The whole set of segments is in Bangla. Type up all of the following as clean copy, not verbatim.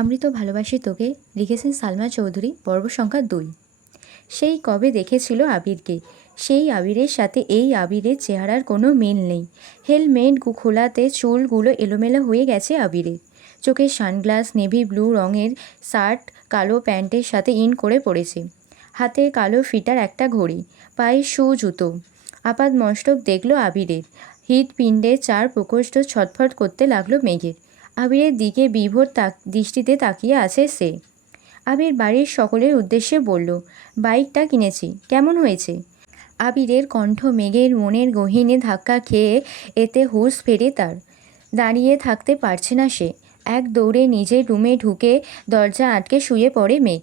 আমি তো ভালোবাসি তোকে লিখেছেন সালমা চৌধুরী, পর্ব সংখ্যা 2। সেই কবে দেখেছিল আবিরকে, সেই আবিরের সাথে এই আবিরের চেহারার কোনো মিল নেই। হেলমেট খোলাতে চুলগুলো এলোমেলো হয়ে গেছে আবিরের। চোখে সানগ্লাস, নেভি ব্লু রঙের শার্ট কালো প্যান্টের সাথে ইন করে পড়েছে। হাতে কালো ফিটার একটা ঘড়ি, পায়ে শু জুতো। আপাত মস্তক দেখল আবিরের। হৃৎপিণ্ডে চার প্রকোষ্ঠ ছটফট করতে লাগলো মেঘের। আবিরের দিকে বিভোর দৃষ্টিতে তাকিয়ে আছে সে। আবির বাড়ির সকলের উদ্দেশ্যে বলল, বাইকটা কিনেছি, কেমন হয়েছে? আবিরের কণ্ঠ মেঘের মনের গহীনে ধাক্কা খেয়ে এতে হুঁশ ফেরে তার। দাঁড়িয়ে থাকতে পারছে না সে। এক দৌড়ে নিজের রুমে ঢুকে দরজা আটকে শুয়ে পড়ে মেঘ।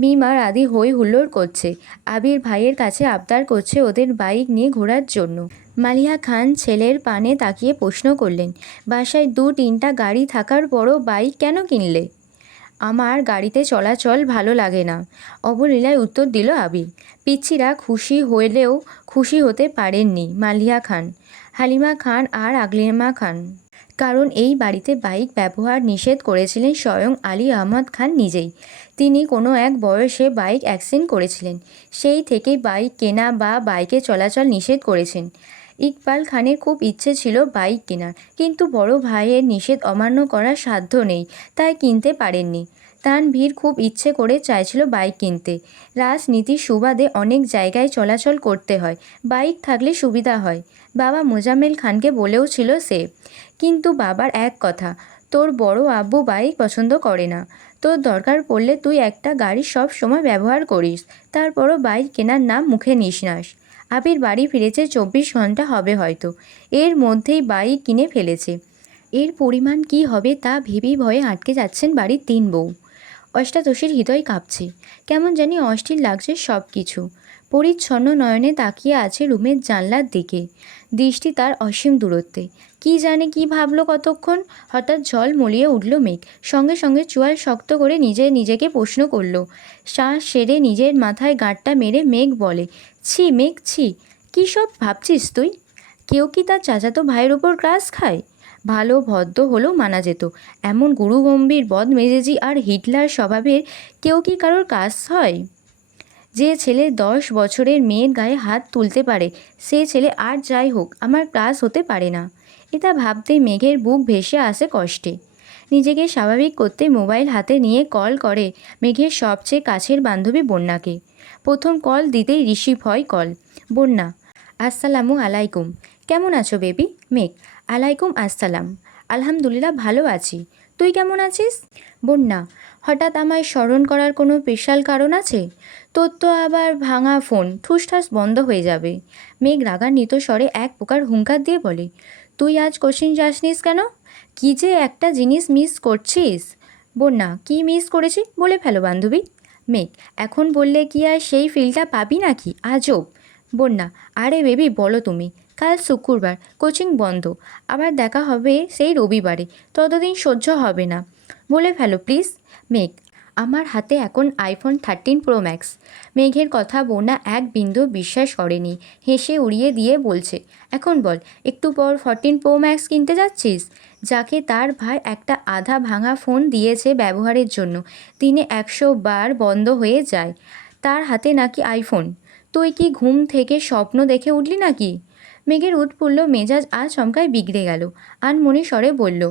মিমার আদি হই হুল্লোড় করছে। আবির ভাইয়ের কাছে আবদার করছে ওদের বাইক নিয়ে ঘোরার জন্য। মালিহা খান ছেলের পানে তাকিয়ে প্রশ্ন করলেন, বাসায় 2-3টা গাড়ি থাকার পরও বাইক কেন কিনলে? আমার গাড়িতে চলাচল ভালো লাগে না, অবলীলায় উত্তর দিল আবির। পিচ্ছিরা খুশি হলেও খুশি হতে পারেননি মালিহা খান, হালিমা খান আর আকলিমা খান। কারণ এই বাড়িতে বাইক ব্যবহার নিষেধ করেছিলেন স্বয়ং আলী আহমদ খান নিজেই। তিনি কোনো এক বয়সে বাইক অ্যাক্সিডেন্ট করেছিলেন। সেই থেকেই বাইক কেনা বা বাইকে চলাচল নিষেধ করেছেন। ইকবাল খানের খুব ইচ্ছে ছিল বাইক কেনার, কিন্তু বড় ভাইয়ের নিষেধ অমান্য করার সাধ্য নেই, তাই কিনতে পারেননি। তানভীর খুব ইচ্ছে করে চাইছিল বাইক কিনতে। রাজনীতির সুবাদে অনেক জায়গায় চলাচল করতে হয়, বাইক থাকলে সুবিধা হয়। বাবা মোজাম্মেল খানকে বলেও ছিল সে। কিন্তু বাবার এক কথা, তোর বড় আব্বু বাইক পছন্দ করে না। তোর দরকার পড়লে তুই একটা গাড়ি সব সময় ব্যবহার করিস, তারপরও বাইক কেনার নাম মুখে নিস নাস। আবির বাড়ি ফিরেছে 24 ঘন্টা হবে হয়তো, এর মধ্যেই বাইক কিনে ফেলেছে। এর পরিমাণ কি হবে তা ভেবেই ভয়ে আটকে যাচ্ছেন বাড়ির 3 বউ। অষ্টাদশীর হৃদয় কাঁপছে, কেমন জানি অস্থির লাগছে সব কিছু। পরিচ্ছন্ন নয়নে তাকিয়ে আছে রুমের জানলার দিকে, দৃষ্টি তার অসীম দূরত্বে। কি জানে কি ভাবলো কতক্ষণ, হঠাৎ ঝলমলিয়ে উঠল মেঘ। সঙ্গে সঙ্গে চোয়াল শক্ত করে নিজেকে প্রশ্ন করল। শ্বাস সেরে নিজের মাথায় গাঁটটা মেরে মেঘ বলে, ছি মেঘ ছি, কী সব ভাবছিস তুই? কেউ কি তার চাচাতো ভাইয়ের ওপর ক্রাশ খায়? ভালো ভদ্র হলেও মানা যেত, এমন গুরুগম্ভীর বদমেজাজি আর হিটলার স্বভাবের কেউ কি কারোর কাজ হয়? যে ছেলে 10 বছরের মেয়ের গায়ে হাত তুলতে পারে, সে ছেলে আর যাই হোক আমার ক্লাস হতে পারে না। এটা ভাবতেই মেঘের বুক ভেসে আসে কষ্টে। নিজেকে স্বাভাবিক করতে মোবাইল হাতে নিয়ে কল করে মেঘের সবচেয়ে কাছের বান্ধবী বন্যাকে। প্রথম কল দিতেই রিসিভ হয় কল। বন্যা, আসসালামু আলাইকুম। কেমন আছো বেবি? মেঘ, আলাইকুম আসসালাম। আলহামদুলিল্লাহ ভালো আছি, তুই কেমন আছিস? বন্যা, হঠাৎ আমায় স্মরণ করার কোনো স্পেশাল কারণ আছে? তোর তো আবার ভাঙা ফোন, ঠুসঠাস বন্ধ হয়ে যাবে। মেঘ রাগান্বিত স্বরে এক প্রকার হুঙ্কার দিয়ে বলে, তুই আজ কোচিং যাসনিস কেন? কি যে একটা জিনিস মিস করছিস। বন্যা, কি মিস করেছি বলে ফেলো বান্ধবী। মেঘ, এখন বললে কি আর সেই ফিলটা পাবি নাকি? আজব। বন্যা, আরে বেবি বলো তুমি, কাল শুক্রবার, কোচিং বন্ধ, আবার দেখা হবে সেই রবিবারে, ততদিন সহ্য হবে না, বলে ফেলো প্লিজ। মেঘ, আমার হাতে এখন আইফোন 13 প্রো ম্যাক্স। মেঘের কথা বন্যা এক বিন্দু বিশ্বাস করেনি, হেসে উড়িয়ে দিয়ে বলছে, এখন বল, একটু পর 14 প্রো ম্যাক্স কিনতে যাচ্ছিস? যাকে তার ভাই একটা আধা ভাঙা ফোন দিয়েছে ব্যবহারের জন্য, দিনে 100 বার বন্ধ হয়ে যায়, তার হাতে নাকি আইফোন। তুই কি ঘুম থেকে স্বপ্ন দেখে উঠলি নাকি? মেঘের উৎফুল্ল মেজাজ আচমকাই বিগড়ে গেল। আনমনে স্বরে বলল,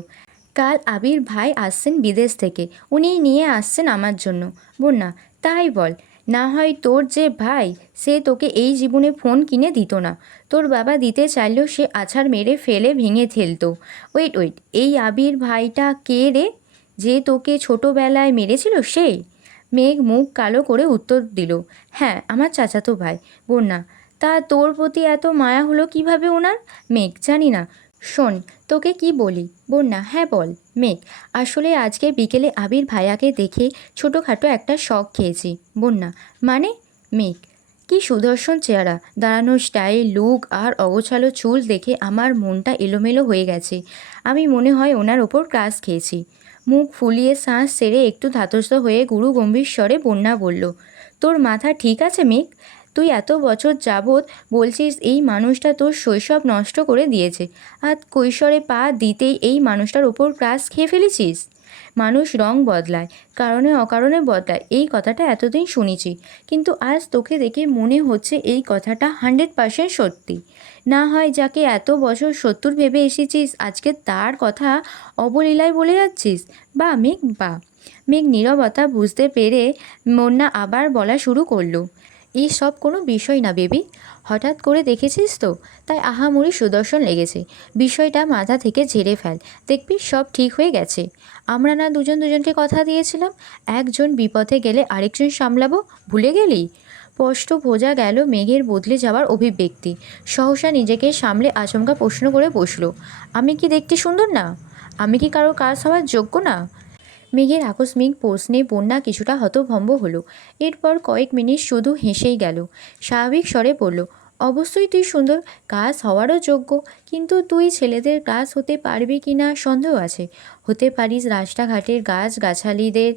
কাল আবির ভাই আসছেন বিদেশ থেকে, উনি নিয়ে আসছেন আমার জন্য। বন্যা, তাই বল, না হয় তোর যে ভাই সে তোকে এই জীবনে ফোন কিনে দিত না, তোর বাবা দিতে চাইলেও সে আছাড় মেরে ফেলে ভেঙে ফেলতো। ওয়েট ওয়েট, এই আবির ভাইটা কে রে, যে তোকে ছোটোবেলায় মেরেছিল সে? মেঘ মুখ কালো করে উত্তর দিল, হ্যাঁ আমার চাচাতো ভাই। বন্যা, তা তোর প্রতি এত মায়া হলো কিভাবে ওনার? মেঘ, জানি না, শোন তোকে কি বলি। বন্যা, হ্যাঁ বল। মেঘ, আসলে আজকে বিকেলে আবির ভাইয়াকে দেখে ছোটোখাটো একটা শখ খেয়েছি। বন্যা, মানে? মেঘ, কি সুদর্শন চেহারা, দাঁড়ানো স্টাইল, লুক আর অগোছালো চুল দেখে আমার মনটা এলোমেলো হয়ে গেছে। আমি মনে হয় ওনার ওপর ক্রাশ খেয়েছি। মুখ ফুলিয়ে শ্বাস ছেড়ে একটু ধাতস্থ হয়ে গুরু গম্ভীর স্বরে বন্যা বলল, তোর মাথা ঠিক আছে মেঘ? তুই এত বছর যাবৎ বলছিস এই মানুষটা তোর শৈশব নষ্ট করে দিয়েছে, আর কৈশোরে পা দিতেই এই মানুষটার ওপর ক্রাশ খেয়ে ফেলেছিস? মানুষ রং বদলায়, কারণে অকারণে বদলায়, এই কথাটা এতদিন শুনেছি, কিন্তু আজ তোকে দেখে মনে হচ্ছে এই কথাটা 100% সত্যি। না হয় যাকে এত বছর শত্রুর ভেবে এসেছিস আজকে তার কথা অবলীলায় বলে যাচ্ছিস। বা মেঘ বা মেঘ নীরবতা বুঝতে পেরে মন্না আবার বলা শুরু করলো, এই সব কোনো বিষয় না বেবি, হঠাৎ করে দেখেছিস তো, তাই আহামরি সুদর্শন লেগেছে। বিষয়টা মাথা থেকে ঝেড়ে ফেল, দেখবি সব ঠিক হয়ে গেছে। আমরা না দুজন দুজনকে কথা দিয়েছিলাম, একজন বিপথে গেলে আরেকজন সামলাবো, ভুলে গেলি? স্পষ্ট বোঝা গেল মেঘের বদলে যাওয়ার অভিব্যক্তি। সহসা নিজেকে সামলে আচমকা প্রশ্ন করে বসল, আমি কি দেখতে সুন্দর না? আমি কি কারো কাজ হওয়ার যোগ্য না? মেঘের আকস্মিক প্রশ্নে বন্যা কিছুটা হতভম্ব হলো। এরপর কয়েক মিনিট শুধু হেসেই গেল। স্বাভাবিক স্বরে বলল, অবশ্যই তুই সুন্দর, কাজ হওয়ারও যোগ্য, কিন্তু তুই ছেলেদের কাজ হতে পারবি কি না সন্দেহ আছে। হতে পারিস রাস্তাঘাটের গাছগাছালিদের,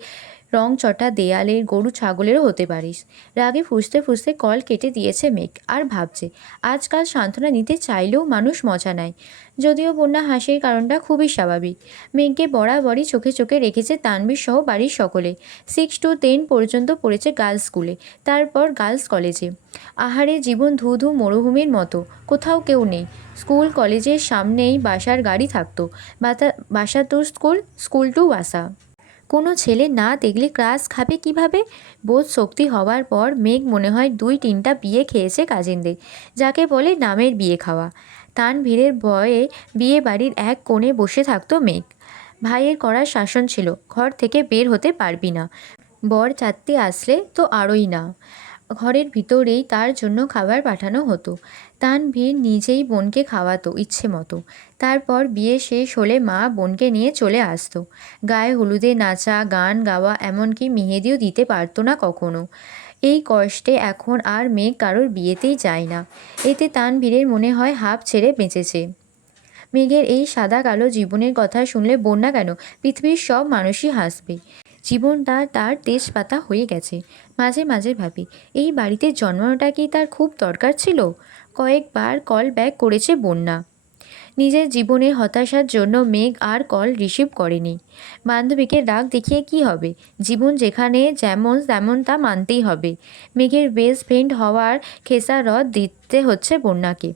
রংচটা দেয়ালের গরু ছাগলেরও হতে পারিস। রাগে ফুঁসতে ফুঁসতে কল কেটে দিয়েছে মেঘ, আর ভাবছে আজকাল সান্ত্বনা নিতে চাইলেও মানুষ মজা নেয়। যদিও বন্যা হাসির কারণটা খুবই স্বাভাবিক। মেঘকে বরাবরই চোখে চোখে রেখেছে তানভীর সহ বাড়ির সকলে। 6 to 10 পর্যন্ত পড়েছে গার্লস স্কুলে, তারপর গার্লস কলেজে। আহারে জীবন ধু ধু মরুভূমির মতো, কোথাও কেউ নেই। স্কুল কলেজের সামনেই বাসার গাড়ি থাকতো, বাসা টু স্কুল, স্কুল টু বাসা। কোনো ছেলে না দেখলে ক্লাস খাবে কিভাবে? বোধ শক্তি হওয়ার পর মেঘ মনে হয় 2-3টা বিয়ে খেয়েছে কাজিনদের, যাকে বলে নামের বিয়ে খাওয়া। তানভীরের ভয়ে বিয়ে বাড়ির এক কোণে বসে থাকতো মেঘ। ভাইয়ের কড়া শাসন ছিল, ঘর থেকে বের হতে পারবি না, বর চাত্তি আসলে তো আরোই না। ঘরের ভিতরেই তার জন্য খাবার পাঠানো হতো। তানভীর নিজেই বোনকে খাওয়াতো ইচ্ছে মতো। তারপর বিয়ে শেষ হলে মা বোনকে নিয়ে চলে আসতো। গায়ে হলুদে নাচা, গান গাওয়া, এমনকি মেহেদিও দিতে পারতো না কখনো। এই কষ্টে এখন আর মেয়ে কারোর বিয়েতেই যায় না। এতে তানভীরের মনে হয় হাঁপ ছেড়ে বেঁচেছে। মেঘের এই সাদা কালো জীবনের কথা শুনলে বন্যা কেন, পৃথিবীর সব মানুষই হাসবে। জীবনটা তার তেজপাতা হয়ে গেছে। মাঝে মাঝে ভাবি, এই বাড়িতে জন্মানোটা কি তার খুব দরকার ছিল? কয়েকবার কল ব্যাক করেছে বন্যা। নিজের জীবনের হতাশার জন্য মেঘ আর কল রিসিভ করেনি। বান্ধবীকে ডাক দেখিয়ে কি হবে? জীবন যেখানে যেমন তেমন তা মানতেই হবে। মেঘের বেস্ট ফ্রেন্ড হওয়ার খেসারত দিতে হচ্ছে বন্যাকে।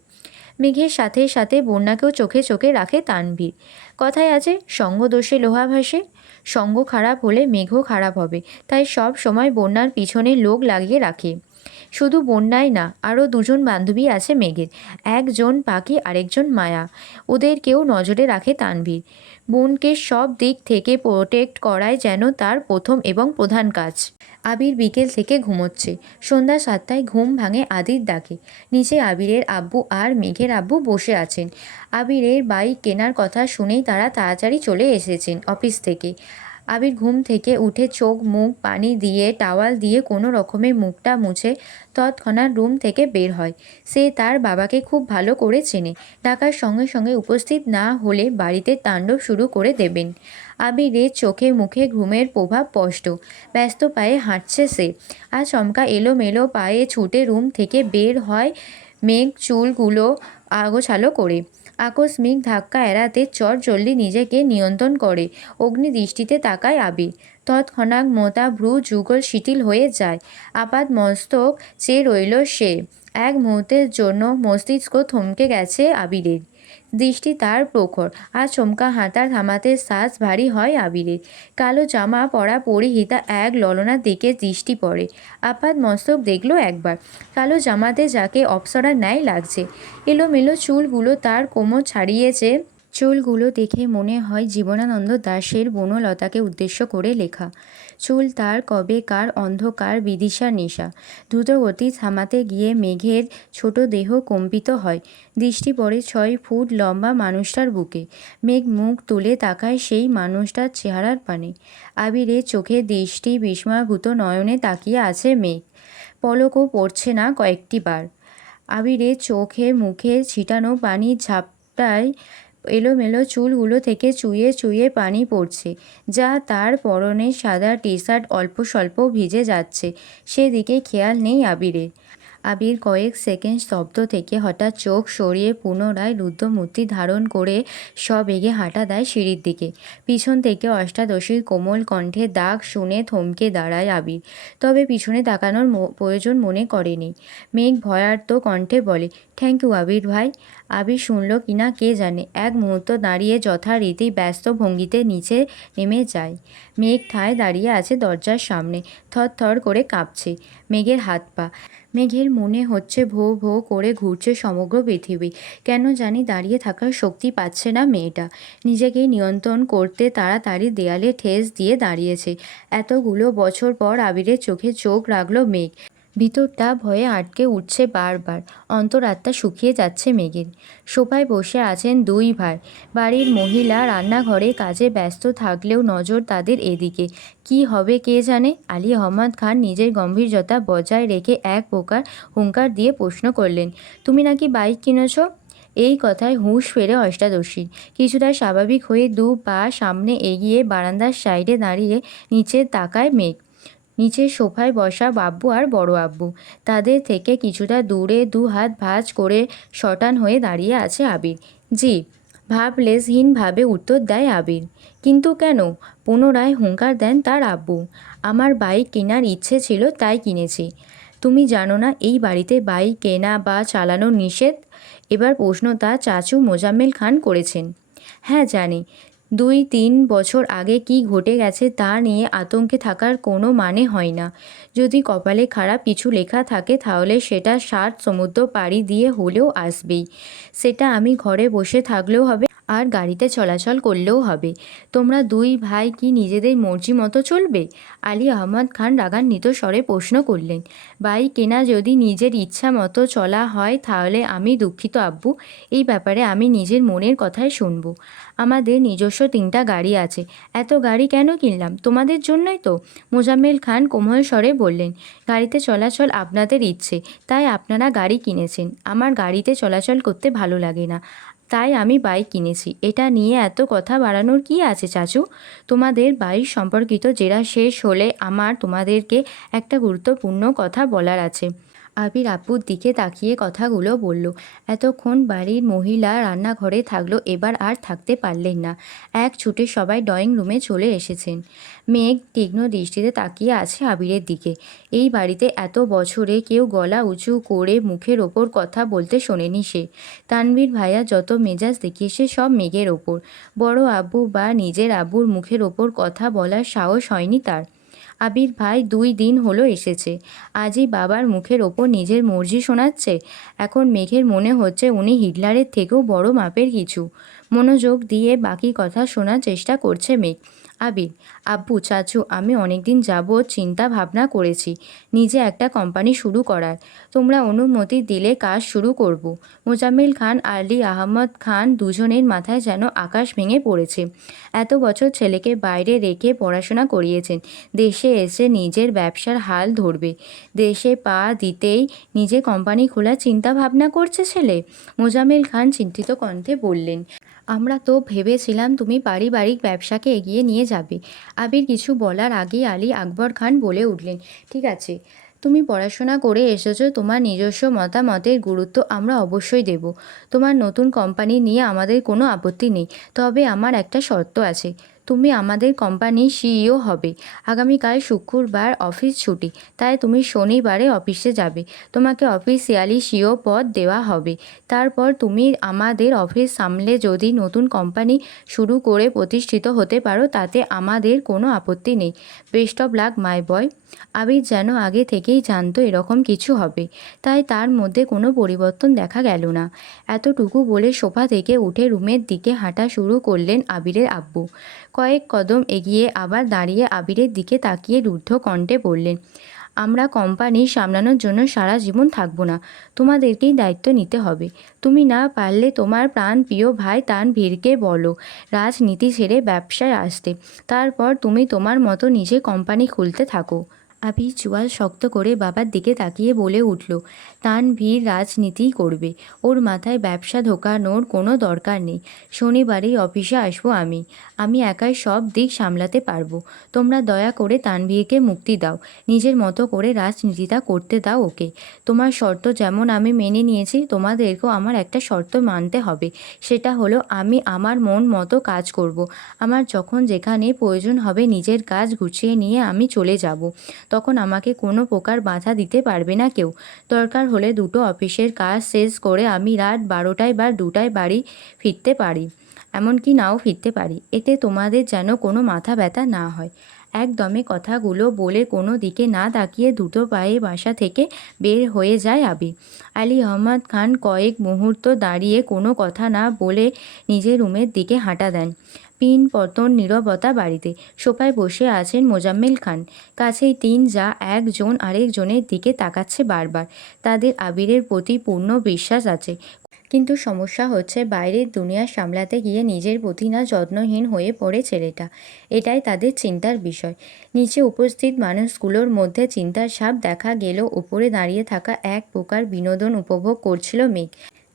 মেঘের সাথে সাথে বন্যাকেও চোখে চোখে রাখে তানভীর। কথায় আছে, সঙ্গ দোষে লোহা ভাসে। সঙ্গ খারাপ হলে মেঘও খারাপ হবে, তাই সব সময় বন্যার পিছনে লোক লাগিয়ে রাখে। শুধু বন্যাই না, আরও দুজন বান্ধবী আছে মেঘের, একজন পাখি আরেকজন মায়া। ওদেরকেও নজরে রাখে তানভীর। বোনকে সব দিক থেকে প্রোটেক্ট করাই যেন তার প্রথম এবং প্রধান কাজ। আবির বিকেল থেকে ঘুমোচ্ছে। সন্ধ্যা 7টায় ঘুম ভাঙে আদির ডাকে। নিচে আবিরের আব্বু আর মেঘের আব্বু বসে আছেন। আবিরের বাইক কেনার কথা শুনেই তারা তাড়াতাড়ি চলে এসেছেন অফিস থেকে। আবির ঘুম থেকে উঠে চোখ মুখ পানি দিয়ে টাওয়াল দিয়ে কোনো রকমে মুখটা মুছে তৎক্ষণাৎ রুম থেকে বের হয়। সে তার বাবাকে খুব ভালো করে চেনে, ডাকার সঙ্গে সঙ্গে উপস্থিত না হলে বাড়িতে তাণ্ডব শুরু করে দেবেন। আবিরের চোখে মুখে ঘুমের প্রভাব স্পষ্ট। ব্যস্ত পায়ে হাঁটছে সে। আচমকা এলোমেলো পায়ে ছুটে রুম থেকে বের হয় মেঘ, চুলগুলো আগোছালো করে। আকস্মিক ধাক্কা এড়াতে চটজলদি নিজেকে নিয়ন্ত্রণ করে অগ্নিদৃষ্টিতে তাকায় আবির। তৎক্ষণাৎ মোটা ভ্রু যুগল শিথিল হয়ে যায়। আপাত মস্তক চেয়ে রইল সে। এক মুহূর্তের জন্য মস্তিষ্ক থমকে গেছে আবিরের। দৃষ্টি তার প্রখর। আচমকা হাঁটা থামাতে শ্বাস ভারী হয় আবিরের। কালো জামা পরা পরিহিতা এক ললনার দিকে দৃষ্টি পড়ে। আপাত মস্তক দেখল একবার। কালো জামাতে যাকে অপ্সরার ন্যায় লাগছে। এলোমেলো চুলগুলো তার কোমর ছাড়িয়েছে। চুলগুলো দেখে মনে হয় জীবনানন্দ দাশের বনলতাকে উদ্দেশ্য করে লেখা। চুল তার কবেকার অন্ধকার বিদিশার নেশা। দ্রুতগতি থামাতে গিয়ে মেঘের ছোট দেহ কম্পিত হয়। দৃষ্টি পড়ে 6 ফুট লম্বা মানুষটার বুকে। মেঘ মুখ তুলে তাকায় সেই মানুষটার চেহারার পানে। আবিরের চোখে দৃষ্টি বিস্ময়ভূত নয়নে তাকিয়ে আছে মেঘ। পলকও পড়ছে না কয়েকটি বার। আবিরের চোখে মুখে ছিটানো পানির ঝাপটায় এলোমেলো চুলগুলো থেকে চুইয়ে চুইয়ে পানি পড়ছে, যা তার পরনের সাদা টি শার্ট অল্প স্বল্প ভিজে যাচ্ছে। সেদিকে খেয়াল নেই আবিরের। আবির কয়েক সেকেন্ড স্তব্ধ থেকে হঠাৎ চোখ সরিয়ে পুনরায় রুদ্রমূর্তি ধারণ করে সবেগে হাঁটা দেয় সিঁড়ির দিকে। পিছন থেকে অষ্টাদশীর কোমল কণ্ঠে ডাক শুনে থমকে দাঁড়ায় আবির, তবে পিছনে তাকানোর প্রয়োজন মনে করেনি। মেঘ ভয়ার্ত কণ্ঠে বলে, থ্যাংক ইউ আবির ভাই। আবির শুনল কিনা কে জানে, এক মুহূর্ত দাঁড়িয়ে যথারীতি ব্যস্ত ভঙ্গিতে নিচে নেমে যায়। মেঘ ঠায় দাঁড়িয়ে আছে দরজার সামনে, থরথর করে কাঁপছে মেঘের হাত পা। মেঘের মনে হচ্ছে ভো ভো করে ঘুরছে সমগ্র পৃথিবী। কেন জানি দাঁড়িয়ে থাকার শক্তি পাচ্ছে না মেয়েটা। নিজেকে নিয়ন্ত্রণ করতে তাড়াতাড়ি দেয়ালে ঠেস দিয়ে দাঁড়িয়েছে। এতগুলো বছর পর আবিরের চোখে চোখ রাখল মেঘ। ভিতরটা ভয়ে আটকে উঠছে বারবার, অন্তরাত্মা শুকিয়ে যাচ্ছে মেঘের। সোফায় বসে আছেন দুই ভাই। বাড়ির মহিলা রান্নাঘরে কাজে ব্যস্ত থাকলেও নজর তাদের এদিকে। কি হবে কে জানে। আলী আহমদ খান নিজের গম্ভীর্যতা বজায় রেখে এক প্রকার হুঙ্কার দিয়ে প্রশ্ন করলেন, তুমি নাকি বাইক কিনেছ? এই কথায় হুঁশ ফেরে অষ্টাদশীর। কিছুটা স্বাভাবিক হয়ে দু পা সামনে এগিয়ে বারান্দার সাইডে দাঁড়িয়ে নিচে তাকায় মেঘ। নিচের সোফায় বসা বাব্বু আর বড় আব্বু। তাদের থেকে কিছুটা দূরে দু হাত ভাঁজ করে শটান হয়ে দাঁড়িয়ে আছে আবির। জি, ভাবলেশহীনভাবে উত্তর দেয় আবির। কিন্তু কেন? পুনরায় হুঙ্কার দেন তার আব্বু। আমার বাইক কেনার ইচ্ছে ছিল তাই কিনেছি। তুমি জানো না এই বাড়িতে বাইক কেনা বা চালানো নিষেধ? এবার প্রশ্ন তা চাচু মোজাম্মেল খান করেছেন। হ্যাঁ জানি। 2-3 বছর আগে কি ঘটে গেছে তা নিয়ে আতঙ্কে থাকার কোনো মানে হয় না। যদি কপালে খারাপ কিছু লেখা থাকে তাহলে সেটা 7 সমুদ্র পাড়ি দিয়ে হলেও আসবেই। সেটা আমি ঘরে বসে থাকলেও হবে আর গাড়িতে চলাচল করলেও হবে। তোমরা দুই ভাই কি নিজেদের মর্জি মতো চলবে? আলী আহমদ খান রাগান্বিত স্বরে প্রশ্ন করলেন। বাইক কেনা যদি নিজের ইচ্ছা মতো চলা হয় তাহলে আমি দুঃখিত আব্বু, এই ব্যাপারে আমি নিজের মনের কথাই শুনবো। আমাদের নিজস্ব 3টা গাড়ি আছে। এত গাড়ি কেন কিনলাম? তোমাদের জন্যই তো। মোজাম্মেল খান কোমল স্বরে বললেন, গাড়িতে চলাচল আপনাদের ইচ্ছে, তাই আপনারা গাড়ি কিনেছেন। আমার গাড়িতে চলাচল করতে ভালো লাগে না, তাই আমি বাইক কিনেছি। এটা নিয়ে এত কথা বাড়ানোর কি আছে চাচু? তোমাদের বাইক সম্পর্কিত জেরা শেষ হলে আমার তোমাদেরকে একটা গুরুত্বপূর্ণ কথা বলার আছে। আবির আব্বুর দিকে তাকিয়ে কথাগুলো বলল। এতক্ষণ বাড়ির মহিলা রান্নাঘরে থাকলো, এবার আর থাকতে পারলেন না। এক ছুটে সবাই ড্রয়িং রুমে চলে এসেছেন। মেঘ তীক্ষ্ণ দৃষ্টিতে তাকিয়ে আছে আবিরের দিকে। এই বাড়িতে এত বছরে কেউ গলা উঁচু করে মুখের ওপর কথা বলতে শোনেনি সে। তানভীর ভাইয়া যত মেজাজ দেখিয়েছে সব মেঘের ওপর। বড় আব্বু বা নিজের আব্বুর মুখের ওপর কথা বলার সাহস হয়নি তার। আবির ভাই 2 দিন হলো এসেছে, আজই বাবার মুখের ওপর নিজের মর্জি শোনাচ্ছে। এখন মেঘের মনে হচ্ছে উনি হিটলারের থেকেও বড় মাপের কিছু। মনোযোগ দিয়ে বাকি কথা শোনার চেষ্টা করছে মেঘ। আবির, আব্বু চাচু, আমি অনেকদিন যাবৎ চিন্তা ভাবনা করেছি নিজে একটা কোম্পানি শুরু করার। তোমরা অনুমতি দিলে কাজ শুরু করব। মোজাম্মেল খান আলী আহমদ খান দুজনের মাথায় যেন আকাশ ভেঙে পড়েছে। এত বছর ছেলেকে বাইরে রেখে পড়াশোনা করিয়েছেন, দেশে এসে নিজের ব্যবসার হাল ধরবে। দেশে পা দিতেই নিজে কোম্পানি খোলার চিন্তা ভাবনা করছে ছেলে। মোজাম্মেল খান চিন্তিত কণ্ঠে বললেন, আমরা তো ভেবেছিলাম তুমি পারিবারিক ব্যবসাকে এগিয়ে নিয়ে যাবে। আবির কিছু বলার আগেই আলী আকবর খান বলে উঠলেন, ঠিক আছে, তুমি পড়াশোনা করে এসেছো, তোমার নিজস্ব মতামতের গুরুত্ব আমরা অবশ্যই দেব। তোমার নতুন কোম্পানি নিয়ে আমাদের কোনো আপত্তি নেই, তবে আমার একটা শর্ত আছে। তুমি আমাদের কোম্পানির সিইও হবে। আগামীকাল শুক্রবার অফিস ছুটি, তাই তুমি শনিবারে অফিসে যাবে। তোমাকে অফিসিয়ালি সিইও পদ দেওয়া হবে। তারপর তুমি আমাদের অফিস সামলে যদি নতুন কোম্পানি শুরু করে প্রতিষ্ঠিত হতে পারো তাতে আমাদের কোনো আপত্তি নেই। বেস্ট অফ লাক মাই বয়। আবির যেন আগে থেকেই জানতো এরকম কিছু হবে, তাই তার মধ্যে কোনো পরিবর্তন দেখা গেল না। এতটুকু বলে সোফা থেকে উঠে রুমের দিকে হাঁটা শুরু করলেন আবিরের আব্বু। কয়েক কদম এগিয়ে আবার দাঁড়িয়ে আবিরের দিকে তাকিয়ে রুদ্ধ কণ্ঠে বললেন, আমরা কোম্পানি সামলানোর জন্য সারা জীবন থাকবো না, তোমাদেরকেই দায়িত্ব নিতে হবে। তুমি না পারলে তোমার প্রাণপ্রিয় ভাই তানভীরকে বলো রাজনীতি ছেড়ে ব্যবসায় আসতে। তারপর তুমি তোমার মতো নিজে কোম্পানি খুলতে থাকো। আবির চোয়াল শক্ত করে বাবার দিকে তাকিয়ে বলে উঠল, তানভীর রাজনীতিই করবে, ওর মাথায় ব্যবসা ঢোকানোর কোনো দরকার নেই। শনিবারেই অফিসে আসবো আমি, আমি একাই সব দিক সামলাতে পারবো। তোমরা দয়া করে তানভীরকে মুক্তি দাও, নিজের মতো করে রাজনীতিটা করতে দাও ওকে। তোমার শর্ত যেমন আমি মেনে নিয়েছি, তোমাদেরকেও আমার একটা শর্ত মানতে হবে। সেটা হলো আমি আমার মন মতো কাজ করব। আমার যখন যেখানে প্রয়োজন হবে নিজের কাজ গুছিয়ে নিয়ে আমি চলে যাব। তখন আমাকে কোনো প্রকার বাধা দিতে পারবে না কেউ। দরকার হলে দুটো অফিসের কাজ শেষ করে আমি রাত 12টায় বা 2টায় বাড়ি ফিরতে পারি, এমনকি নাও ফিরতে পারি। এতে তোমাদের যেন কোনো মাথা ব্যথা না হয়। একদমে কথাগুলো বলে কোনো দিকে না তাকিয়ে দ্রুত পায়ে বাসা থেকে বের হয়ে যায় আবির। আলী আহমদ খান কয়েক মুহূর্ত দাঁড়িয়ে কোনো কথা না বলে নিজের রুমের দিকে হাঁটা দেন। পিন পতন নীরবতা বাড়িতে। সোফায় বসে আছেন মোজাম্মেল খান। কাছেই তিন যা একজন আরেকজনের দিকে তাকাচ্ছে বারবার। তাদের আবিরের প্রতি পূর্ণ বিশ্বাস আছে, কিন্তু সমস্যা হচ্ছে বাইরের দুনিয়া সামলাতে গিয়ে নিজের প্রতি না যত্নহীন হয়ে পড়ে ছেলেটা। এটাই তাদের চিন্তার বিষয়। নিচে উপস্থিত মানুষগুলোর মধ্যে চিন্তার ছাপ দেখা গেলেও উপরে দাঁড়িয়ে থাকা এক প্রকার বিনোদন উপভোগ করছিল মেঘ।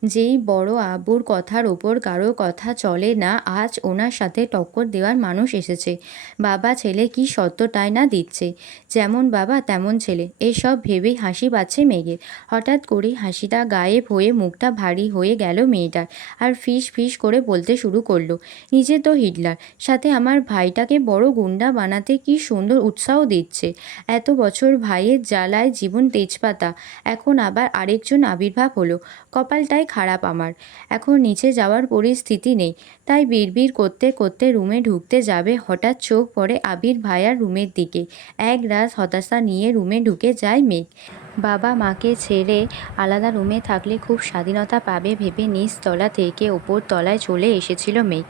যেই বড় আব্বুর কথার ওপর কারো কথা চলে না, আজ ওনার সাথে টক্কর দেওয়ার মানুষ এসেছে। বাবা ছেলে কি সত্যটাই না দিচ্ছে, যেমন বাবা তেমন ছেলে। এসব ভেবেই হাসি পাচ্ছে মেঘের। হঠাৎ করেই হাসিটা গায়েব হয়ে মুখটা ভারী হয়ে গেল মেয়েটার, আর ফিস ফিস করে বলতে শুরু করলো, নিজে তো হিটলার, সাথে আমার ভাইটাকে বড় গুন্ডা বানাতে কি সুন্দর উৎসাহ দিচ্ছে। এত বছর ভাইয়ের জ্বালায় জীবন তেজপাতা, এখন আবার আরেকজন আবির্ভাব হলো। কপালটাই খারাপ আমার, এখন নিচে যাওয়ার পরিস্থিতি নেই। তাই বিড়বিড় করতে করতে রুমে ঢুকতে যাবে, হঠাৎ চোখ পড়ে আবির ভাইয়ার রুমের দিকে। এক রাত হতাশা নিয়ে রুমে ঢুকে যায় মেঘ। বাবা মাকে ছেড়ে আলাদা রুমে থাকলে খুব স্বাধীনতা পাবে ভেবে নিচ তলা থেকে ওপর তলায় চলে এসেছিল মেঘ।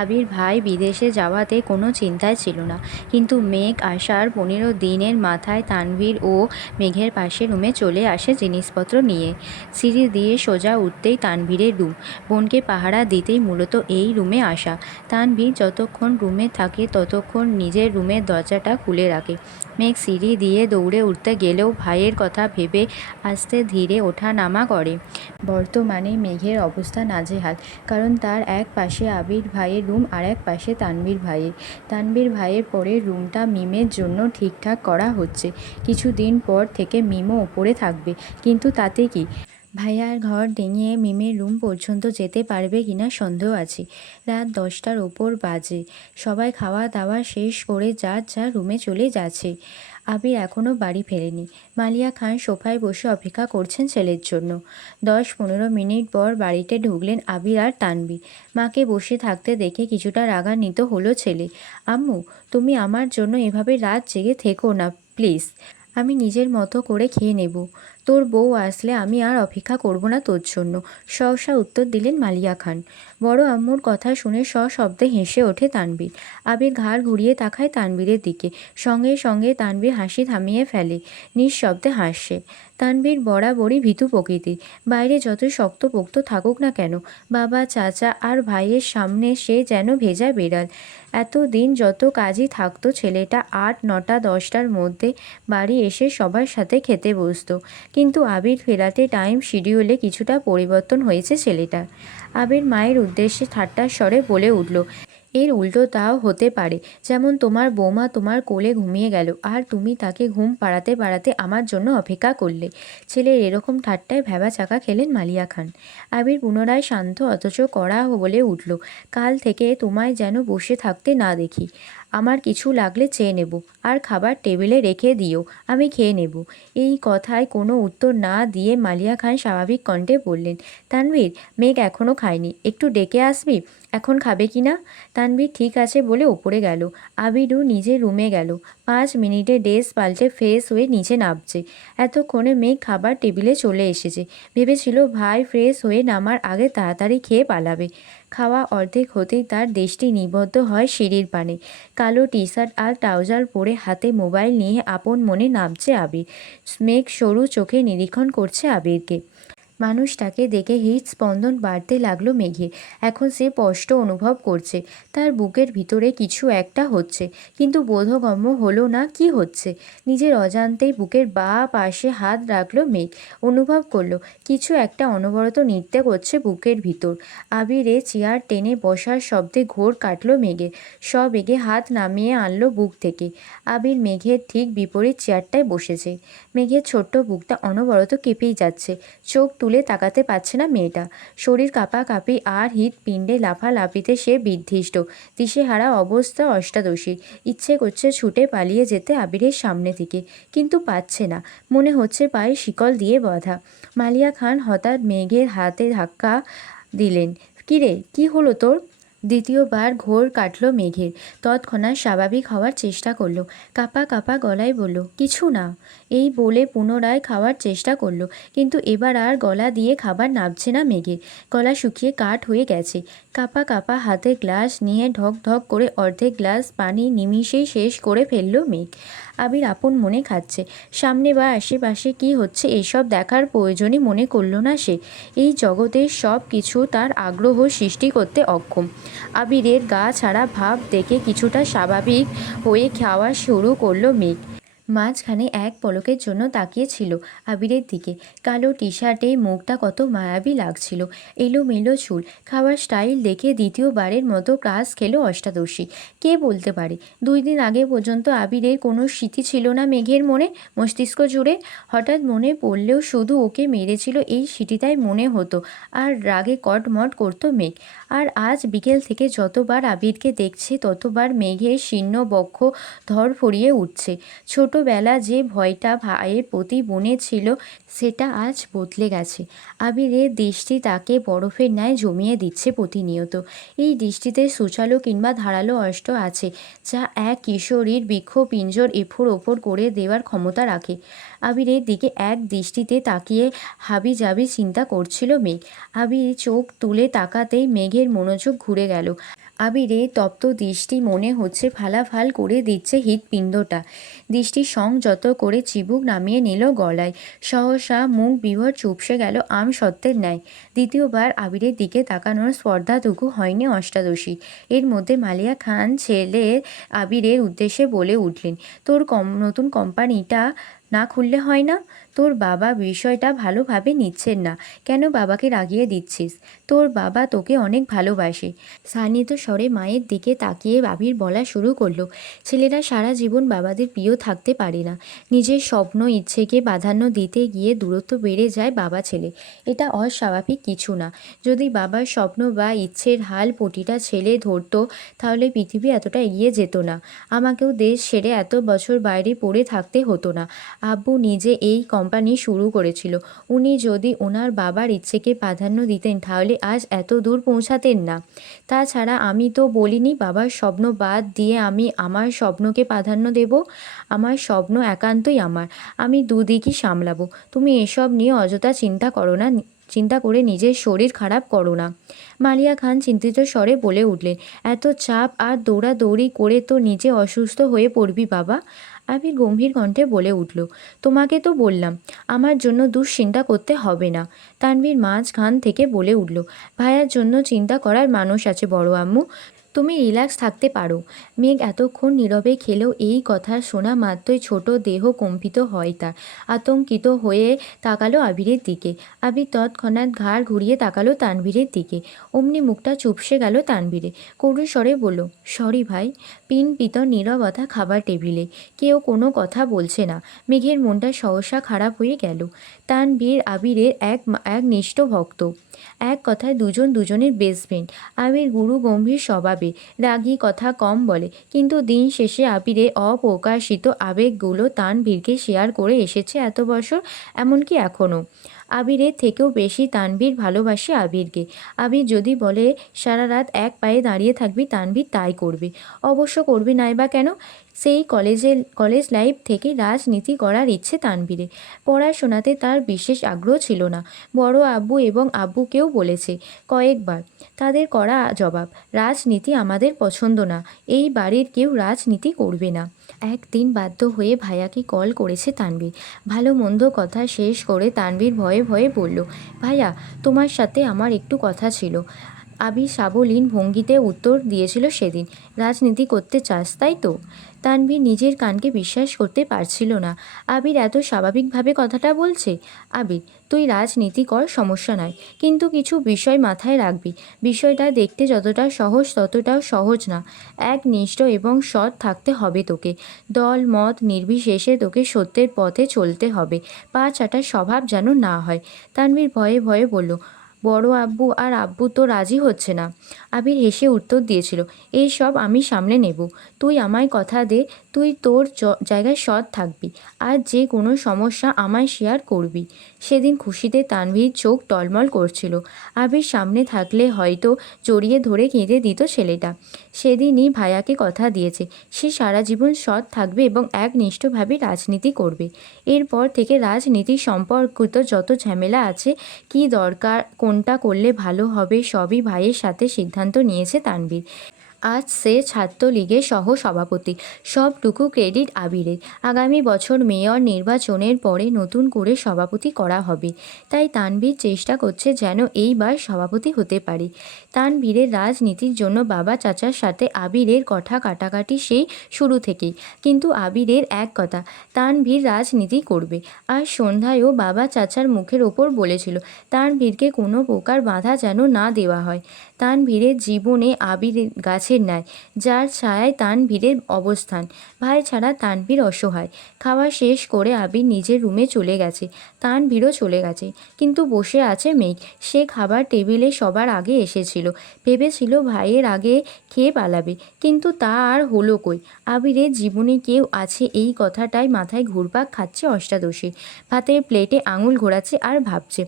আবির ভাই বিদেশে যাওয়াতে কোনো চিন্তায় ছিল না, কিন্তু মেঘ আসার 15 দিনের মাথায় তানভীর ও মেঘের পাশে রুমে চলে আসে জিনিসপত্র নিয়ে। সিঁড়ি দিয়ে সোজা উঠতেই তানভীরের রুম, বোনকে পাহারা দিতেই মূলত এই রুমে আসা। তানভীর যতক্ষণ রুমে থাকে ততক্ষণ নিজের রুমের দরজাটা খুলে রাখে। মেঘ সিঁড়ি দিয়ে দৌড়ে উঠতে গেলেও ভাইয়ের কথা ভেবে আস্তে ধীরে ওঠা নামা করে। বর্তমানে মেঘের অবস্থা নাজেহাল, কারণ তার এক পাশে আবির ভাইয়ের রুম আর এক পাশে তানভীর ভাইয়ের। তানভীর ভাইয়ের পরের রুমটা মিমের জন্য ঠিকঠাক করা হচ্ছে। কিছুদিন পর থেকে মিমও ওপরে থাকবে, কিন্তু তাতে কি, ভাইয়ার ঘর ডিঙিয়ে মিমের রুম পর্যন্ত যেতে পারবে কিনা সন্দেহ আছে। রাত 10টার ওপর বাজে। সবাই খাওয়া দাওয়া শেষ করে যার যার রুমে চলে যাচ্ছে। আবির এখনও বাড়ি ফেরেনি। মালিয়া খান সোফায় বসে অপেক্ষা করছেন ছেলের জন্য। 10-15 মিনিট পর বাড়িতে ঢুকলেন আবির আর তানভীর। মাকে বসে থাকতে দেখে কিছুটা রাগান্বিত হলো ছেলে। আম্মু, তুমি আমার জন্য এভাবে রাত জেগে থেকো না প্লিজ, আমি নিজের মতো করে খেয়ে নেব। তোর বউ আসলে আমি আর অপেক্ষা করব না তোর জন্য, সহসা উত্তর দিলেন মালিয়া খান। বড় আম্মুর কথা শুনে সশব্দে হেসে ওঠে তানভীর। আবির ঘাড় ঘুরিয়ে তাকায় তানভীরের দিকে, সঙ্গে সঙ্গে তানভীর হাসি থামিয়ে ফেলে, নিঃশব্দে হাসছে। তানভীর বরাবরই ভীতু প্রকৃতির, বাইরে যত শক্তপোক্ত থাকুক না কেন, বাবা চাচা আর ভাইয়ের সামনে সে যেন ভেজা বেড়াল। এতদিন যত কাজই থাকতো ছেলেটা 8, 9টা, 10টার মধ্যে বাড়ি এসে সবার সাথে খেতে বসতো। কিন্তু আবির ফেরাতে টাইম শিডিউলে কিছুটা পরিবর্তন হয়েছে ছেলেটার। আবির মায়ের উদ্দেশ্যে ঠাট্টার স্বরে বলে উঠল, এর উল্টোটাও হতে পারে, যেমন তোমার বৌমা তোমার কোলে ঘুমিয়ে গেল আর তুমি তাকে ঘুম পাড়াতে পাড়াতে আমার জন্য অপেক্ষা করলে। ছেলের এরকম ঠাট্টায় ভ্যাবাচাকা খেলেন মালিয়া খান। আবির পুনরায় শান্ত অথচ কড়া বলে উঠল, কাল থেকে তোমায় যেন বসে থাকতে না দেখি। আমার কিছু লাগলে চেয়ে নেব, আর খাবার টেবিলে রেখে দিও, আমি খেয়ে নেব। এই কথায় কোনো উত্তর না দিয়ে মালিয়া খান স্বাভাবিক কণ্ঠে বললেন, তানভীর, মেঘ এখনও খায়নি, একটু ডেকে আসবি, এখন খাবে কি না? তানভীর ঠিক আছে বলে ওপরে গেল। আবিরও নিজের রুমে গেল। 5 মিনিটে ড্রেস পাল্টে ফ্রেশ হয়ে নিচে নামছে। এতক্ষণে মেঘ খাবার টেবিলে চলে এসেছে। ভেবেছিল ভাই ফ্রেশ হয়ে নামার আগে তাড়াতাড়ি খেয়ে পালাবে। খাওয়া অর্ধেক হতেই তার দৃষ্টি নিবদ্ধ হয় সিঁড়ির পানে। কালো টি শার্ট আর ট্রাউজার পরে হাতে মোবাইল নিয়ে আপন মনে নামছে আবির। মেঘ সরু চোখে নিরীক্ষণ করছে আবিরকে। মানুষটাকে দেখে হৃদস্পন্দন বাড়তে লাগলো মেঘের। এখন সে স্পষ্ট অনুভব করছে তার বুকের ভিতরে কিছু একটা হচ্ছে, কিন্তু বোধগম্য হলো না কি হচ্ছে। নিজের অজান্তেই বুকের বাঁ পাশে হাত রাখলো মেঘ। অনুভব করলো কিছু একটা অনবরত নৃত্য করছে বুকের ভিতর। আবিরে চেয়ার টেনে বসার শব্দে ঘোর কাটলো মেঘের। সবেগে হাত নামিয়ে আনলো বুক থেকে। আবির মেঘের ঠিক বিপরীত চেয়ারটায় বসেছে। মেঘের ছোট্ট বুকটা অনবরত কেঁপেই যাচ্ছে। চোখ তুলে তাকাতে পারছে না মেয়েটা। শরীর কাঁপাকাঁপি আর হৃৎপিণ্ডে লাফালাফিতে সে বিধ্বস্ত। দিশেহারা অবস্থা অষ্টাদশীর। ইচ্ছে করছে ছুটে পালিয়ে যেতে আবিরের সামনে থেকে, কিন্তু পাচ্ছে না। মনে হচ্ছে পায়ে শিকল দিয়ে বাঁধা। মালিয়া খান হঠাৎ মেঘের হাতে ধাক্কা দিলেন। কিরে, কি হলো তোর? দ্বিতীয়বার ঘোর কাটল মেঘের। তৎক্ষণাৎ স্বাভাবিক হওয়ার চেষ্টা করলো। কাঁপা কাঁপা গলায় বলল, কিছু না। এই বলে পুনরায় খাওয়ার চেষ্টা করলো, কিন্তু এবার আর গলা দিয়ে খাবার নামছে না মেঘের। গলা শুকিয়ে কাঠ হয়ে গেছে। কাঁপা কাঁপা হাতে গ্লাস নিয়ে ঢক ঢক করে অর্ধেক গ্লাস পানি নিমিষেই শেষ করে ফেলল মেঘ। আবির আপন মনে খাচ্ছে। সামনে বা আশেপাশে কি হচ্ছে এসব দেখার প্রয়োজনই মনে করল না সে। এই জগতের সব কিছু তার আগ্রহ সৃষ্টি করতে অক্ষম। আবিরের গা ছাড়া ভাব দেখে কিছুটা স্বাভাবিক হয়ে খাওয়া শুরু করলো মেঘ। মাঝখানে এক পলকের জন্য তাকিয়েছিল আবিরের দিকে। কালো টি শার্টে মুখটা কত মায়াবী লাগছিল। এলোমেলো চুল। খাওয়ার স্টাইল দেখে দ্বিতীয়বারের মতো ক্রাশ খেলো অষ্টাদশী। কে বলতে পারে 2 দিন আগে পর্যন্ত আবিরের কোনো স্মৃতি ছিল না মেঘের মনে, মস্তিষ্ক জুড়ে। হঠাৎ মনে পড়লেও শুধু ওকে মেরেছিল এই স্মৃতিটাই মনে হতো, আর রাগে কটমট করতো মেঘ। আর আজ বিকেল থেকে যতবার আবিরকে দেখছে ততবার মেঘের শীর্ণ বক্ষ ধড়ফড়িয়ে উঠছে। ছোটবেলা যে ভয়টা ভাইয়ের প্রতি বনে ছিল সেটা আজ বদলে গেছে। আবিরের দৃষ্টি তাকে বরফের ন্যায় জমিয়ে দিচ্ছে প্রতিনিয়ত। এই দৃষ্টিতে সূচালো কিংবা ধারালো অস্ত্র আছে, যা এক কিশোরীর বৃক্ষ পিঞ্জর এফোড় ওপর করে দেওয়ার ক্ষমতা রাখে। আবিরের দিকে এক দৃষ্টিতে তাকিয়ে হাবিজাবি চিন্তা করছিল মেঘ। আবির চোখ তুলে তাকাতেই মেঘের মনোযোগ ঘুরে গেল। আবিরের তপ্ত দৃষ্টি মনে হচ্ছে ফালাফাল করে দিচ্ছে হৃৎপিণ্ডটা। দৃষ্টি সংযত করে চিবুক নামিয়ে নিল গলায়। সহসা মুখ বিভর চুপসে গেল আমসত্ত্বের ন্যায়। দ্বিতীয়বার আবিরের দিকে তাকানোর স্পর্ধাটুকু হয়নি অষ্টাদশী। এর মধ্যে মালিয়া খান ছেলে আবিরের উদ্দেশ্যে বলে উঠলেন, তোর নতুন কোম্পানিটা না খুললে হয় না? তোর বাবা বিষয়টা ভালোভাবে নিচ্ছেন না। কেন বাবাকে রাগিয়ে দিচ্ছিস? তোর বাবা তোকে অনেক ভালোবাসে। শানিত স্বরে মায়ের দিকে তাকিয়ে আবির বলা শুরু করলো, ছেলেরা সারা জীবন বাবাদের প্রিয় থাকতে পারে না। নিজের স্বপ্ন ইচ্ছেকে প্রাধান্য দিতে গিয়ে দূরত্ব বেড়ে যায় বাবা ছেলে। এটা অস্বাভাবিক কিছু না। যদি বাবার স্বপ্ন বা ইচ্ছের হাল প্রতিটা ছেলে ধরতো, তাহলে পৃথিবী এতটা এগিয়ে যেত না। আমাকেও দেশ ছেড়ে এত বছর বাইরে পড়ে থাকতে হতো না। আব্বু নিজে এই কোম্পানি শুরু করেছিল। উনি যদি ওনার বাবার ইচ্ছেকে প্রাধান্য দিতেন তাহলে আজ এত দূর পৌঁছাতেন না। তাছাড়া আমি তো বলিনি বাবার স্বপ্ন বাদ দিয়ে আমি আমার স্বপ্নকে প্রাধান্য দেব। আমার স্বপ্ন একান্তই আমার। আমি দুদিকই সামলাবো। তুমি এসব নিয়ে অযথা চিন্তা করো না, চিন্তা করে নিজের শরীর খারাপ করো না। মালিয়া খান চিন্তিত স্বরে বলে উঠলেন, এত চাপ আর দৌড়াদৌড়ি করে তো নিজে অসুস্থ হয়ে পড়বি বাবা। আবির গম্ভীর কণ্ঠে বলে উঠল, তোমাকে তো বললাম আমার জন্য দুশ্চিন্তা করতে হবে না। তানভীর মাঝখান থেকে বলে উঠল, ভাইয়ার জন্য চিন্তা করার মানুষ আছে বড় আম্মু, তুমি রিল্যাক্স থাকতে পারো। মেঘ এতক্ষণ নীরবে খেলেও এই কথা শোনা মাত্রই ছোট দেহ কম্পিত হয় তার। আতঙ্কিত হয়ে তাকালো আবিরের দিকে। আবির তৎক্ষণাৎ ঘাড় ঘুরিয়ে তাকালো তানভীরের দিকে। অমনি মুখটা চুপসে গেল তানভীরে। করুণ স্বরে বলল, সরি ভাই। পিনপিত নীরবতা খাবার টেবিলে। কেউ কোনো কথা বলছে না। মেঘের মনটা সহসা খারাপ হয়ে গেল। তানভীর আবিরের এক নিষ্ঠ ভক্ত। এক কথায় দুজন দুজনের বেস্ট ফ্রেন্ড। আবির গুরু গম্ভীর স্বভাবে, রাগী, কথা কম বলে, কিন্তু দিন শেষে আবিরের অপ্রকাশিত আবেগগুলো তানভীরকে শেয়ার করে এসেছে এত বছর, এমনকি এখনও। আবিরের থেকেও বেশি তানভীর ভালোবাসে আবিরকে। আবির যদি বলে সারা রাত এক পায়ে দাঁড়িয়ে থাকবি, তানভীর তাই করবে। অবশ্য করবে নাই বা কেন? সেই কলেজ লাইফ থেকে রাজনীতি করার ইচ্ছে তানভীরের। পড়াশোনাতে তার বিশেষ আগ্রহ ছিল না। বড় আব্বু এবং আব্বুকেও বলেছে কয়েকবার। তাদের করা জবাব, রাজনীতি আমাদের পছন্দ না। এই বাড়ির কেউ রাজনীতি করবে না। একদিন বাধ্য হয়ে ভাইয়াকে কল করেছে তানভীর। ভালো মন্দ কথা শেষ করে তানভীর ভয়ে ভয়ে ভয়ে বলল, ভাইয়া তোমার সাথে আমার একটু কথা ছিল। আবির সাবলীল ভঙ্গিতে উত্তর দিয়েছিল সেদিন। রাজনীতি করতে চাস তাই তো? তানভীর নিজের কানকে বিশ্বাস করতে পারছিল না। আবির এত স্বাভাবিকভাবে কথাটা বলছে। আবির, তুই রাজনীতি কর, সমস্যা নয়, কিন্তু কিছু বিষয় মাথায় রাখবি। বিষয়টা দেখতে যতটা সহজ ততটাও সহজ না। একনিষ্ঠ এবং সৎ থাকতে হবে তোকে। দল মত নির্বিশেষে তোকে সত্যের পথে চলতে হবে। পা চাটার স্বভাব যেন না হয়। তানভীর ভয়ে ভয়ে বলল, বড় আব্বু আর আব্বু তো রাজি হচ্ছে না। আবির হেসে উত্তর দিয়েছিল, এই সব আমি সামলে নেব। তুই আমায় কথা দে, তুই তোর জায়গায় সৎ থাকবি, আর যে কোনো সমস্যা আমায় শেয়ার করবি। সেদিন খুশিতে তানভীর চোখ টলমল করছিল। আবির সামনে থাকলে হয়তো জড়িয়ে ধরে কেঁদে দিত ছেলেটা। সেদিনই ভাইয়াকে কথা দিয়েছে, সে সারা জীবন সৎ থাকবে এবং একনিষ্ঠভাবে রাজনীতি করবে। এরপর থেকে রাজনীতি সম্পর্কিত যত ঝামেলা আছে, কি দরকার, কোনটা করলে ভালো হবে, সবই ভাইয়ের সাথে সিদ্ধান্ত নিয়েছে তানভীর। আজ সে ছাত্রলীগের সহ সভাপতি। সবটুকু ক্রেডিট আবিরের। আগামী বছর মেয়র নির্বাচনের পরে নতুন করে সভাপতি করা হবে, তাই তানভীর চেষ্টা করছে যেন এইবার সভাপতি হতে পারে। তানভীরের রাজনীতির জন্য বাবা চাচার সাথে আবিরের কথা কাটাকাটি সেই শুরু থেকেই, কিন্তু আবিরের এক কথা, তানভীর রাজনীতি করবে। আর সন্ধ্যায়ও বাবা চাচার মুখের ওপর বলেছিল, তানভীরকে কোনো প্রকার বাধা যেন না দেওয়া হয়। তানভীরের জীবনে আবির গাছের ন্যায়, যার ছায়ায় তানভীরের অবস্থান। ভাই ছাড়া তানভীর অসহায়। খাওয়া শেষ করে আবির নিজের রুমে চলে গেছে। তানভীরও চলে গেছে, কিন্তু বসে আছে মেঘ। সে খাবার টেবিলে সবার আগে এসেছিল। ভেবেছিল ভাইয়ের আগে খেয়ে পালাবে, কিন্তু তা আর হলো কই। আবিরের জীবনে কেউ আছে এই কথাটাই মাথায় ঘুরপাক খাচ্ছে অষ্টাদশী। ভাতের প্লেটে আঙুল ঘোরাচ্ছে আর ভাবছে,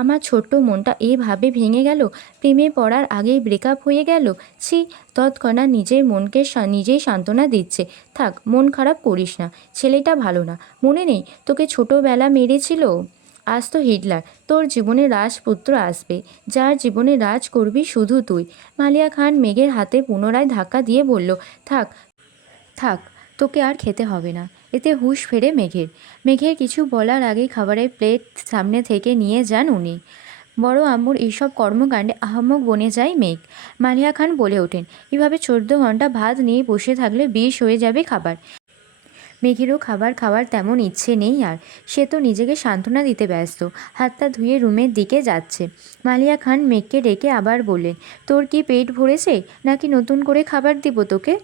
আমার ছোট্ট মনটা এভাবে ভেঙে গেল, প্রেমে পড়ার আগেই ব্রেকআপ হয়ে গেল। ছি! তৎক্ষণাৎ নিজের মনকে নিজেই সান্ত্বনা দিচ্ছে, থাক, মন খারাপ করিস না, ছেলেটা ভালো না। মনে নেই তোকে ছোটবেলা মেরেছিল? আজ তো হিটলার। তোর জীবনে রাজপুত্র আসবে, যার জীবনে রাজ করবি শুধু তুই। মালিয়া খান মেঘের হাতে পুনরায় ধাক্কা দিয়ে বলল, থাক থাক, তোকে আর খেতে হবে না। এতে হুঁশ ফেরে মেঘের। মেঘের কিছু বলার আগেই খাবারের প্লেট সামনে থেকে নিয়ে যান উনি। বড় আম্মুর এইসব কর্মকাণ্ডে আহাম্মক বনে যায় মেঘ। মালিয়া খান বলে ওঠেন, এভাবে 14 ঘন্টা ভাত নিয়ে বসে থাকলে বিষ হয়ে যাবে খাবার। মেঘেরও খাবার খাওয়ার তেমন ইচ্ছে নেই আর। সে তো নিজেকে সান্ত্বনা দিতে ব্যস্ত। হাতটা ধুয়ে রুমের দিকে যাচ্ছে। মালিয়া খান মেঘকে ডেকে আবার বললেন, তোর কি পেট ভরেছে, নাকি নতুন করে খাবার দিব তোকে?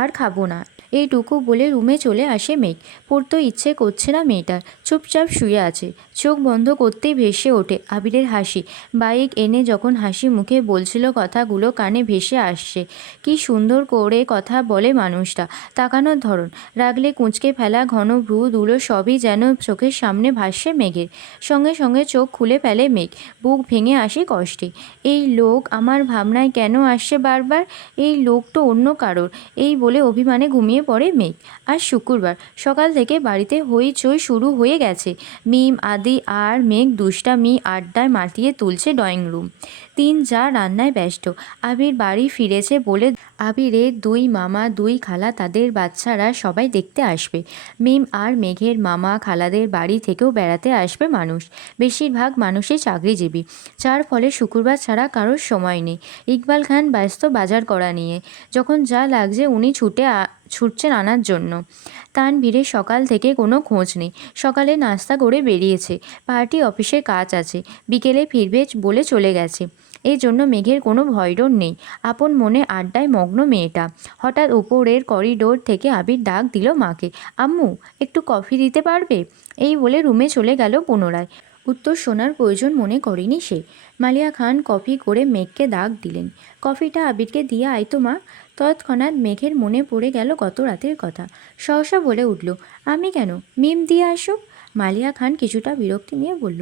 আর খাবো না, এইটুকু বলে রুমে চলে আসে মেঘ। পড়তে ইচ্ছে করছে না মেয়েটার, চুপচাপ শুয়ে আছে। চোখ বন্ধ করতেই ভেসে ওঠে আবিরের হাসি। বাইক এনে যখন হাসি মুখে বলছিল কথাগুলো কানে ভেসে আসছে। কি সুন্দর করে কথা বলে মানুষটা, তাকানোর ধরন, রাগলে কুঁচকে ফেলা ঘন ভ্রু দুলো সবই যেন চোখের সামনে ভাসছে মেঘের। সঙ্গে সঙ্গে চোখ খুলে ফেলে মেঘ, বুক ভেঙে আসে কষ্টে। এই লোক আমার ভাবনায় কেন আসছে বারবার? এই লোক তো অন্য কারোর, এই বলে অভিমানে ঘুমিয়ে পড়ে মেঘ। আজ শুক্রবার, সকাল থেকে বাড়িতে হইচই শুরু হয়ে গেছে। মিম, আদি আর মেঘ দুষ্টামি আড্ডায় মাতিয়ে তুলছে ড্রয়িং রুম। তিন যা রান্নায় ব্যস্ত। আবির বাড়ি ফিরেছে বলে আবিরের 2 মামা 2 খালা তাদের বাচ্চারা সবাই দেখতে আসবে। মিম আর মেঘের মামা খালাদের বাড়ি থেকেও বেড়াতে আসবে মানুষ। বেশিরভাগ মানুষই চাকরিজীবী, যার ফলে শুক্রবার ছাড়া কারোর সময় নেই। ইকবাল খান ব্যস্ত বাজার করা নিয়ে। যখন যা লাগছে উনি ছুটছেন আনার জন্য। তানভীরের সকাল থেকে কোনো খোঁজ নেই। সকালে নাস্তা করে বেরিয়েছে, পার্টি অফিসে কাজ আছে, বিকেলে ফিরবে বলে চলে গেছে। এই জন্য মেঘের কোনো ভয়ডর নেই। আপন মনে আড্ডায় মগ্ন মেয়েটা। হঠাৎ উপরের করিডোর থেকে আবির ডাক দিল মাকে, আম্মু, একটু কফি দিতে পারবে? এই বলে রুমে চলে গেল পুনরায়। উত্তর শোনার প্রয়োজন মনে করেনি সে। মালিয়া খান কফি করে মেঘকে ডাক দিলেন, কফিটা আবিরকে দিয়ে আয় তো মা। তৎক্ষণাৎ মেঘের মনে পড়ে গেল গত রাতের কথা। সহসা বলে উঠল, আমি কেন, মিম দিয়ে আসুক। মালিয়া খান কিছুটা বিরক্তি নিয়ে বলল,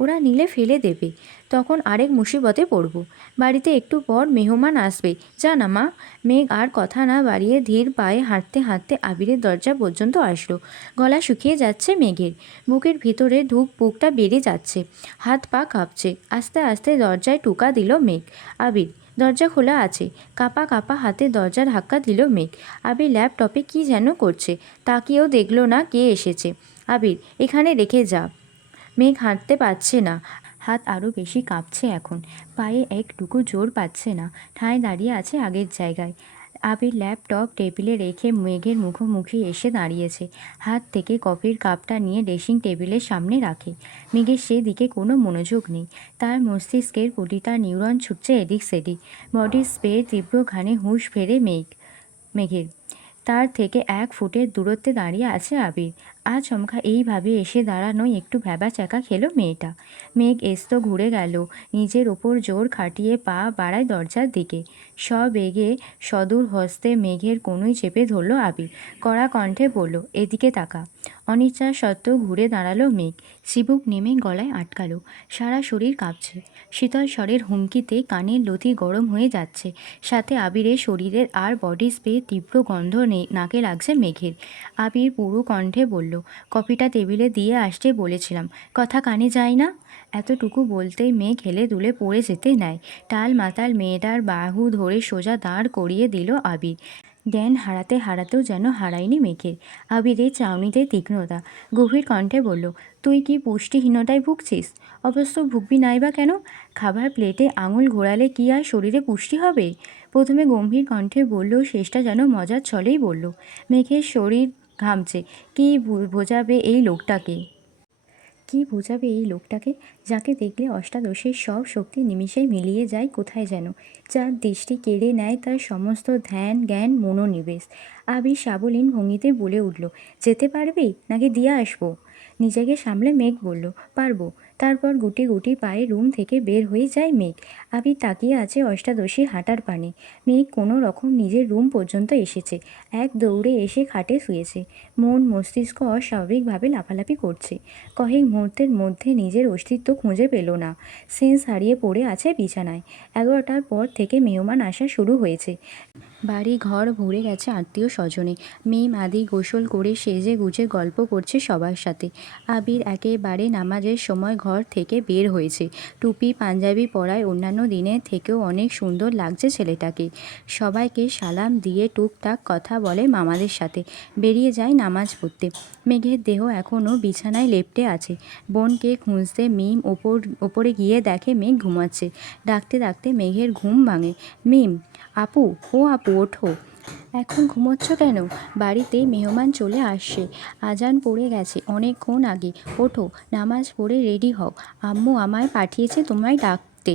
ওরা নিলে ফেলে দেবে, তখন আরেক মুসিবতে পড়ব। বাড়িতে একটু পর মেহমান আসবে, যা না মা। মেঘ আর কথা না বাড়িয়ে ধীর পায়ে হাঁটতে হাঁটতে আবিরের দরজা পর্যন্ত আসলো। গলা শুকিয়ে যাচ্ছে মেঘের, বুকের ভিতরে বুকটা বেড়ে যাচ্ছে, হাত পা কাঁপছে। আস্তে আস্তে দরজায় টোকা দিল মেঘ। আবির, দরজা খোলা আছে। কাঁপা কাঁপা হাতে দরজা ধাক্কা দিল মেঘ। আবির ল্যাপটপে কি যেন করছে, তাকিয়েও দেখল না কে এসেছে। আবির, এখানে রেখে যা। মেঘ হাঁটতে পারছে না, হাত আরও বেশি কাঁপছে এখন, পায়ে একটুকু জোর পাচ্ছে না, ঠায় দাঁড়িয়ে আছে আগের জায়গায়। আবির ল্যাপটপ টেবিলে রেখে মেঘের মুখোমুখি এসে দাঁড়িয়েছে, হাত থেকে কফির কাপটা নিয়ে ড্রেসিং টেবিলের সামনে রাখে। মেঘের সেদিকে কোনো মনোযোগ নেই, তার মস্তিষ্কের প্রতিটা নিউরন ছুটছে এদিক সেদিক। বডি স্প্রের তীব্র ঘানে হুঁশ ফেরে মেঘের। তার থেকে 1 ফুটের দূরত্বে দাঁড়িয়ে আছে আবির। আচমকা এইভাবে এসে দাঁড়ানোয় একটু ভ্যাবাচ্যাকা খেলো মেয়েটা। মেঘ এস্তো ঘুরে গেল, নিজের ওপর জোর খাটিয়ে পা বাড়ায় দরজার দিকে। সবেগে সদূর হস্তে মেঘের কনুই চেপে ধরল আবির, কড়া কণ্ঠে বলল, এদিকে তাকা। অনিচ্ছা সত্ত্বেও ঘুরে দাঁড়ালো মেঘ, চিবুক নেমে গলায় আটকালো, সারা শরীর কাঁপছে। শীতল স্বরের হুমকিতে কানের লতি গরম হয়ে যাচ্ছে, সাথে আবিরের শরীরের আর বডি স্প্রে তীব্র গন্ধ নাকে লাগছে মেঘের। আবির পুরো কণ্ঠে বলল, কফিটা টেবিলে দিয়ে আসতে বলেছিলাম, কথা কানে যায় না? এতটুকু বলতেই মেঘ হেলে দুলে পড়ে যেতে নেয়। টাল মাতাল মেয়েটার বাহু ধরে সোজা দাঁড় করিয়ে দিল আবির। জ্ঞান হারাতে হারাতেও যেন হারায়নি মেঘের। আবিরের চাউনিতে তীক্ষ্ণতা, গভীর কণ্ঠে বলল, তুই কি পুষ্টিহীনতায় ভুগছিস? অবশ্য ভুগবি নাই বা কেন? খাবার প্লেটে আঙুল ঘোরালে কি আর শরীরে পুষ্টি হবে? প্রথমে গম্ভীর কণ্ঠে বলল, শেষটা যেন মজার ছলেই বলল। মেঘের শরীর ঘামছে। কি বোঝাবে এই লোকটাকে? কি বোঝাবে এই লোকটাকে, যাকে দেখলে অষ্টাদশের সব শক্তি নিমিষেই মিলিয়ে যায় কোথায় যেন, যার দৃষ্টি কেড়ে নেয় তার সমস্ত ধ্যান জ্ঞান মনোনিবেশ। আবির সাবলীন ভঙ্গিতে বলে উঠল, যেতে পারবি নাকি দিয়ে আসবো? নিজেকে সামলে মেঘ বলল, পারবো। তারপর গুটি গুটি পায়ে রুম থেকে বের হয়ে যায় মেঘ। আবির তাকিয়ে আছে অষ্টাদশী হাঁটার পানে। মেঘ কোনো রকম নিজের রুম পর্যন্ত এসেছে, এক দৌড়ে এসে খাটে শুয়েছে। মন মস্তিষ্ক অস্বাভাবিকভাবে লাফালাফি করছে। কয়েক মুহূর্তের মধ্যে নিজের অস্তিত্ব খুঁজে পেল না, সেন্স হারিয়ে পড়ে আছে বিছানায়। 11টার পর থেকে মেহমান আসা শুরু হয়েছে। বাড়ি ঘর ভরে গেছে আত্মীয় স্বজনে। মেয়ে আদি গোসল করে সেজে গুজে গল্প করছে সবার সাথে। আবির একেবারে নামাজের সময় ঘর থেকে বের হয়েছে। টুপি পাঞ্জাবি পরায় অন্যান্য দিনের থেকেও অনেক সুন্দর লাগছে ছেলেটাকে। সবাইকে সালাম দিয়ে টুকটাক কথা বলে মামাদের সাথে, বেরিয়ে যায় নামাজ পড়তে। মেঘের দেহ এখনও বিছানায় লেপ্টে আছে। বোনকে খুঁজতে মিম ওপরে গিয়ে দেখে মেঘ ঘুমাচ্ছে। ডাকতে ডাকতে মেঘের ঘুম ভাঙে। মিম, আপু, ও আপু ওঠো, এখন ঘুমোচ্ছ কেন? বাড়িতে মেহমান চলে আসছে, আজান পড়ে গেছে অনেকক্ষণ আগে, ওঠো, নামাজ পড়ে রেডি হও, আম্মু আমায় পাঠিয়েছে তোমায় ডাকতে।